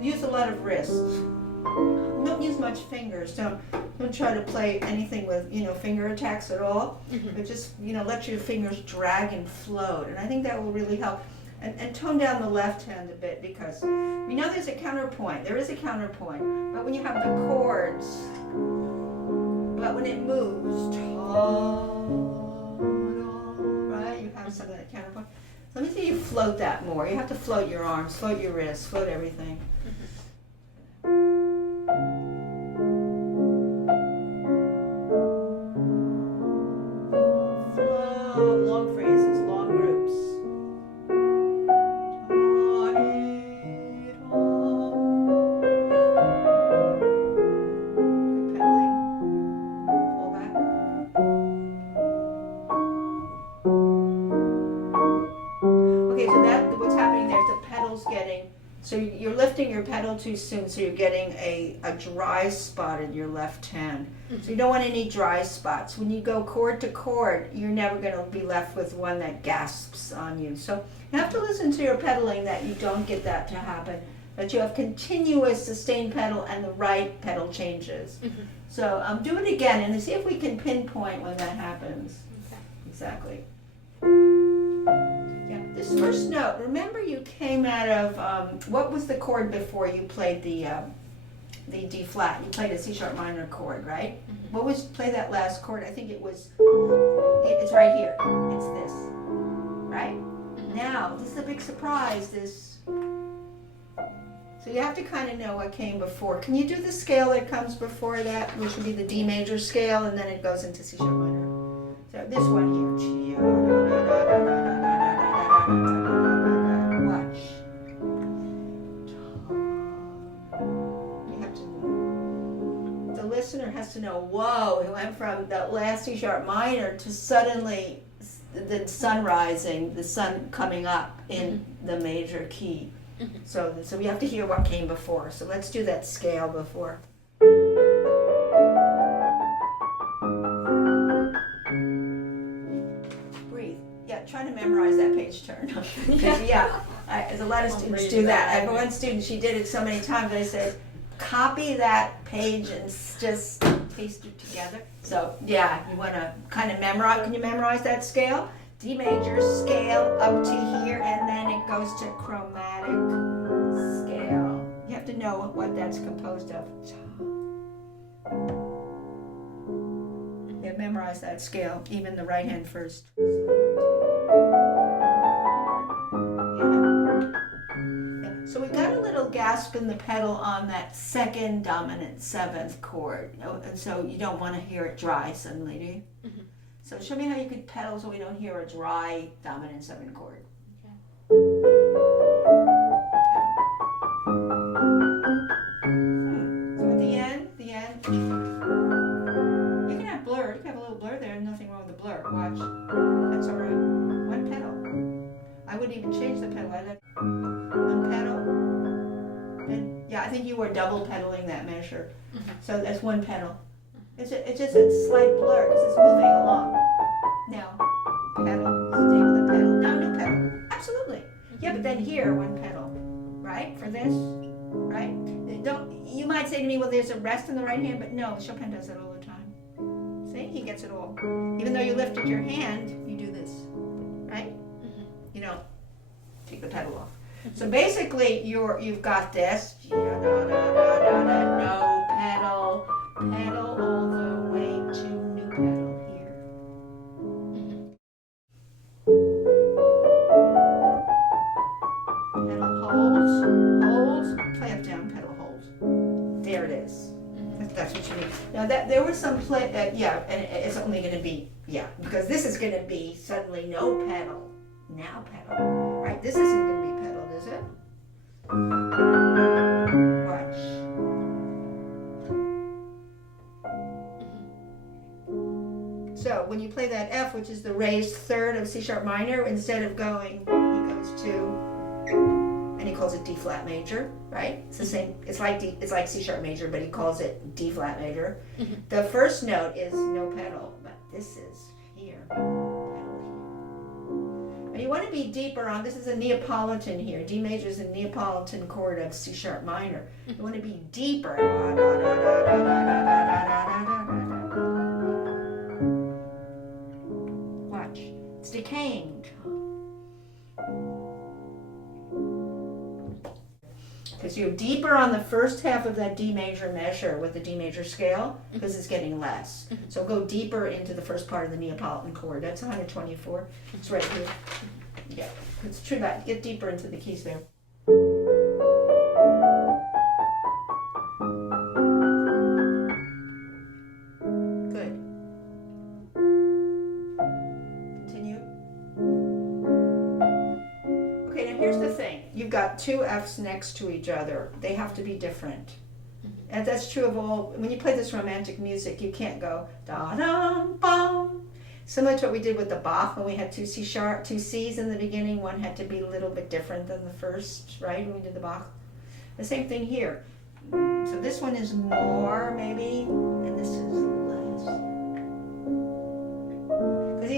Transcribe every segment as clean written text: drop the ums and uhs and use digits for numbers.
Use a lot of wrists. Don't use much fingers. Don't try to play anything with finger attacks at all. But just let your fingers drag and float, and I think that will really help. And tone down the left hand a bit, because we know there's a counterpoint. There is a counterpoint, but when you have the chords, but when it moves, right? You have some of that counterpoint. So let me see you float that more. You have to float your arms, float your wrists, float everything. Flow, long phrases, long groups. Good pedaling. Pull back. Okay, so what's happening there is the pedal's getting, so you're lifting your pedal too soon, so you're getting a dry spot in your left hand. So you don't want any dry spots. When you go chord to chord, you're never going to be left with one that gasps on you. So you have to listen to your pedaling that you don't get that to happen, that you have continuous sustained pedal and the right pedal changes. So do it again and see if we can pinpoint when that happens. Okay. Exactly. Yeah, this first note, remember you came out of, what was the chord before you played the D flat? You played a C sharp minor chord, right? Play that last chord. I think it's right here. It's this, right? Now, this is a big surprise, so you have to kind of know what came before. Can you do the scale that comes before that, which would be the D major scale, and then it goes into C sharp minor? So this one here. Watch. The listener has to know, whoa, it went from that last C sharp minor to suddenly the sun rising, the sun coming up in the major key. So we have to hear what came before. So let's do that scale before. Breathe. Yeah, try to memorize that page turn. As a lot of students do that. I have one student, she did it so many times, I said, copy that page and just paste it together. So yeah, you want to kind of memorize. Can you memorize that scale? D major scale up to here, and then it goes to chromatic scale. You have to know what that's composed of. Yeah, memorize that scale, even the right hand first. So we got a little gasp in the pedal on that second dominant seventh chord, and so you don't want to hear it dry suddenly, do you? So show me how you could pedal so we don't hear a dry dominant seventh chord. Okay. So at the end, you can have blur. You can have a little blur there. Nothing wrong with the blur. Watch. That's all right. One pedal. I wouldn't even change the pedal. I let one pedal. And yeah, I think you were double pedaling that measure. So that's one pedal. It's just a slight blur because it's moving along. Now, pedal, stay with the pedal. Now, new pedal. Absolutely. Yeah, but then here, one pedal, right? For this, right? You might say to me, well, there's a rest in the right hand, but no, Chopin does that all the time. See, he gets it all. Even though you lifted your hand, you do this, right? You don't take the pedal off. So basically, you've got this. No pedal. Pedal all the way to new pedal here. Pedal holds, play up down, pedal holds. There it is. That's what you need. Now there was some play, and it's only going to be, because this is going to be suddenly no pedal, now pedal, right? This isn't going to be pedaled, is it? Watch. So when you play that F, which is the raised third of C sharp minor, instead of going, he goes to, and he calls it D flat major, right? It's the same. It's like C sharp major, but he calls it D flat major. The first note is no pedal, but this is here, pedal here. You want to be deeper on, this is a Neapolitan here. D major is a Neapolitan chord of C sharp minor. You want to be deeper. Watch. It's decaying. Because you're deeper on the first half of that D major measure with the D major scale, because it's getting less. So go deeper into the first part of the Neapolitan chord. That's 124. It's right here. Yeah, it's true that. Get deeper into the keys there. Good. Continue. Okay, now here's the thing. You've got two Fs next to each other. They have to be different. And that's true of all, when you play this romantic music, you can't go da-dum-bum. Similar to what we did with the Bach when we had two Cs in the beginning. One had to be a little bit different than the first, right, when we did the Bach. The same thing here. So this one is more, maybe, and this is less. Because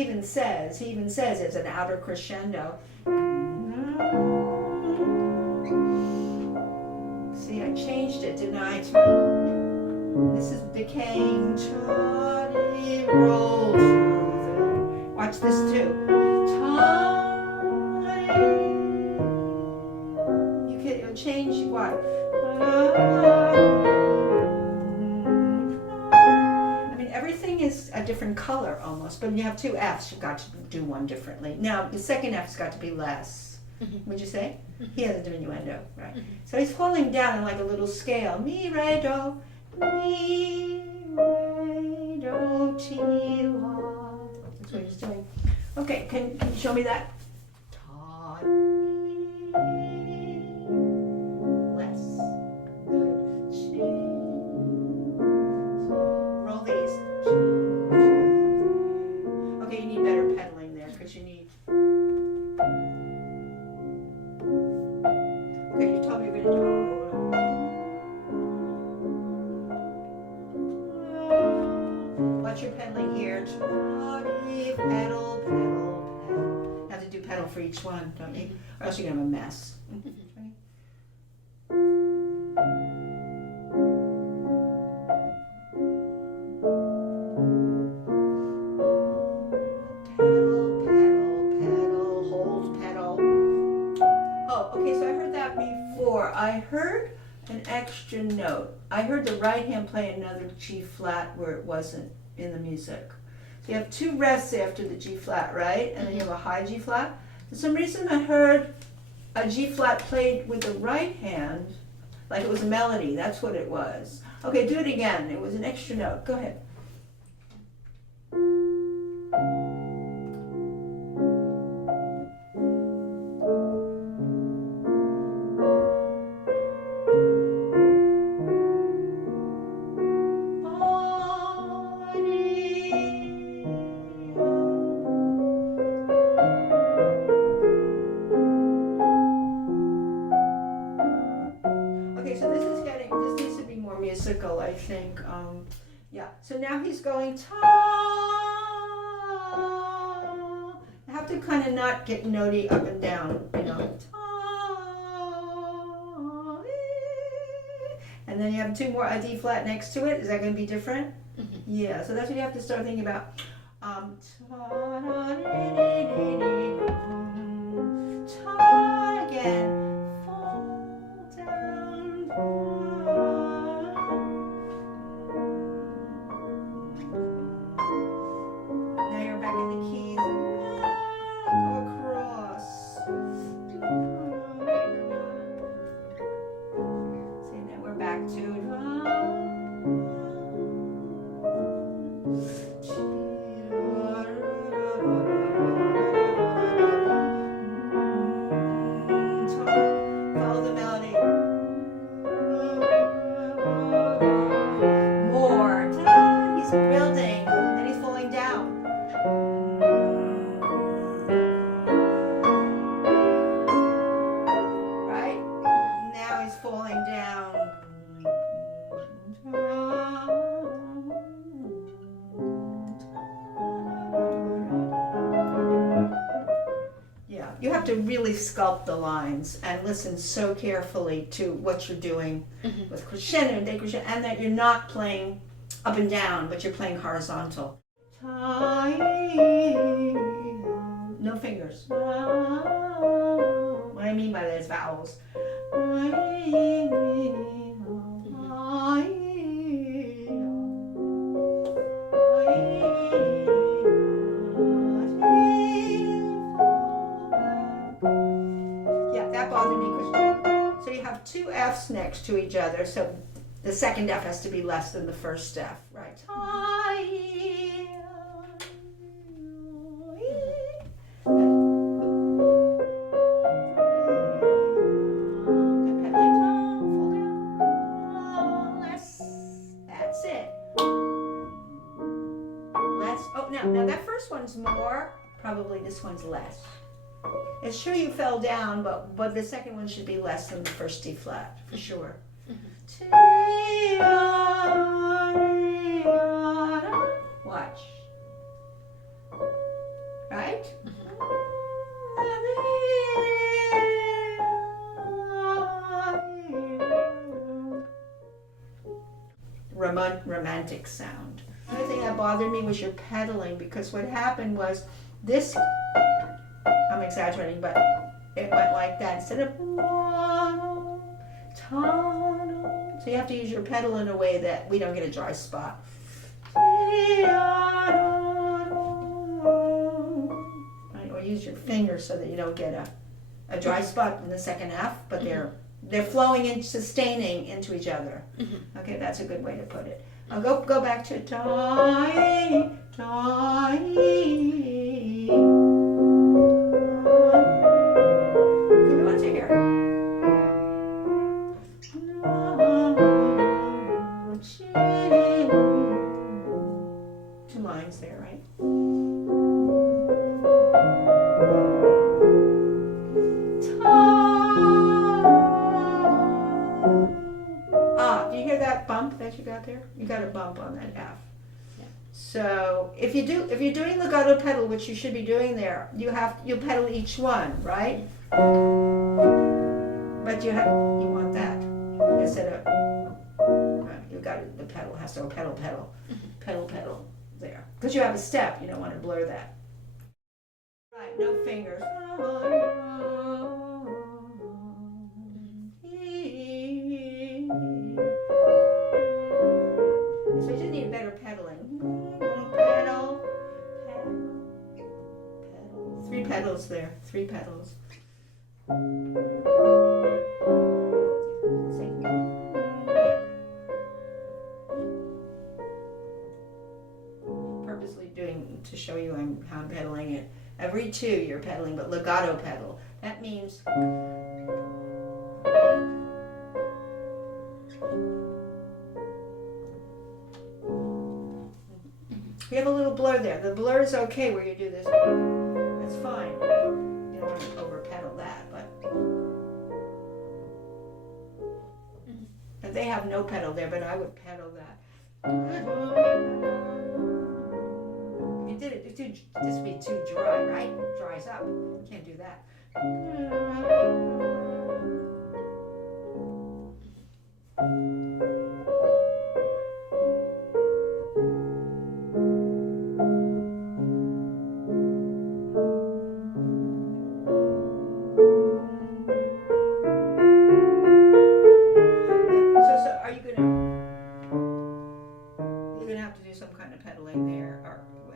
he even says it's an outer crescendo. See, I changed it, didn't I? This is decaying. Roll. Watch this too. You'll change what? I mean, everything is a different color almost, but when you have two Fs, you've got to do one differently. Now, the second F's got to be less. Would you say? He has a diminuendo, right? So he's falling down in like a little scale. Mi, re, do, mi, re, do, ti, la. That's what he's doing. Okay, can you show me that? Ta, less. Good. Chi. Roll these. Okay, you need better pedaling there because you need. Okay, you told me you're going to do. Watch your pedaling here. Pedal, pedal, pedal. You have to do pedal for each one, don't you? Or else you're going to have a mess. Pedal, pedal, pedal, hold pedal. Oh, okay, so I heard that before. I heard an extra note. I heard the right hand play another G flat where it wasn't in the music. So you have two rests after the G flat, right? And then you have a high G flat. For some reason I heard a G flat played with the right hand, like it was a melody. That's what it was. Okay, do it again. It was an extra note. Go ahead. I think, yeah. So now he's going ta. I have to kind of not get notey up and down, you know. Ta, and then you have two more a D flat next to it. Is that going to be different? Yeah. So that's what you have to start thinking about. Ta again. have to really sculpt the lines and listen so carefully to what you're doing with crescendo and decrescendo, and that you're not playing up and down, but you're playing horizontal. No fingers. What I mean by that is vowels. Yeah, that bothered me. So you have two Fs next to each other, so the second F has to be less than the first F, right? That's it. Less. Oh, now that first one's more. Probably this one's less. It's true you fell down, but the second one should be less than the first D flat, for sure. Watch. Right? Romantic sound. The other thing that bothered me was your pedaling, because what happened was this, I'm exaggerating, but it went like that instead of so you have to use your pedal in a way that we don't get a dry spot. Right? Or use your fingers so that you don't get a dry spot in the second F, but they're flowing and sustaining into each other. Okay, that's a good way to put it. I'll go back to tie. Come on to here. Two lines there, right? Do you hear that bump that you got there? You got a bump on that F. Yeah. So if you're doing legato pedal, which you should be doing there, you pedal each one, right? But you want that instead of the pedal has to go pedal there, because you have a step. You don't want to blur that. Right, no fingers. So you just need better pedaling. Pedal. 3 pedals there. 3 pedals. Purposely doing to show you how I'm pedaling it. Every 2 you're pedaling, but legato pedal. That means we have a little blur there. The blur is okay where you do this. That's fine. You don't want to over pedal that, but they have no pedal there, but I would pedal that. You did it. This would be too dry, right? It dries up. You can't do that.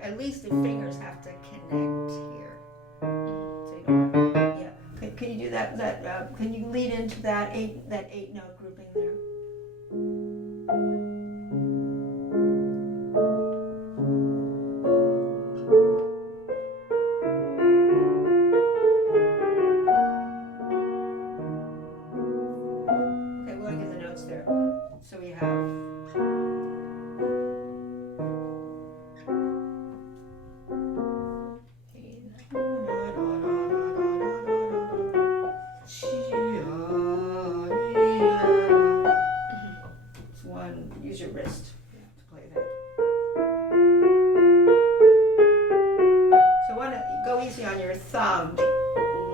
At least the fingers have to connect here. So you don't have, yeah. Can you do that? Can you lead into that 8-note grouping there? Okay, we want to get the notes there. So we have. Use your wrist to play that. So want to go easy on your thumb.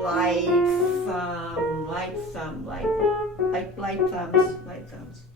light thumb, light thumbs.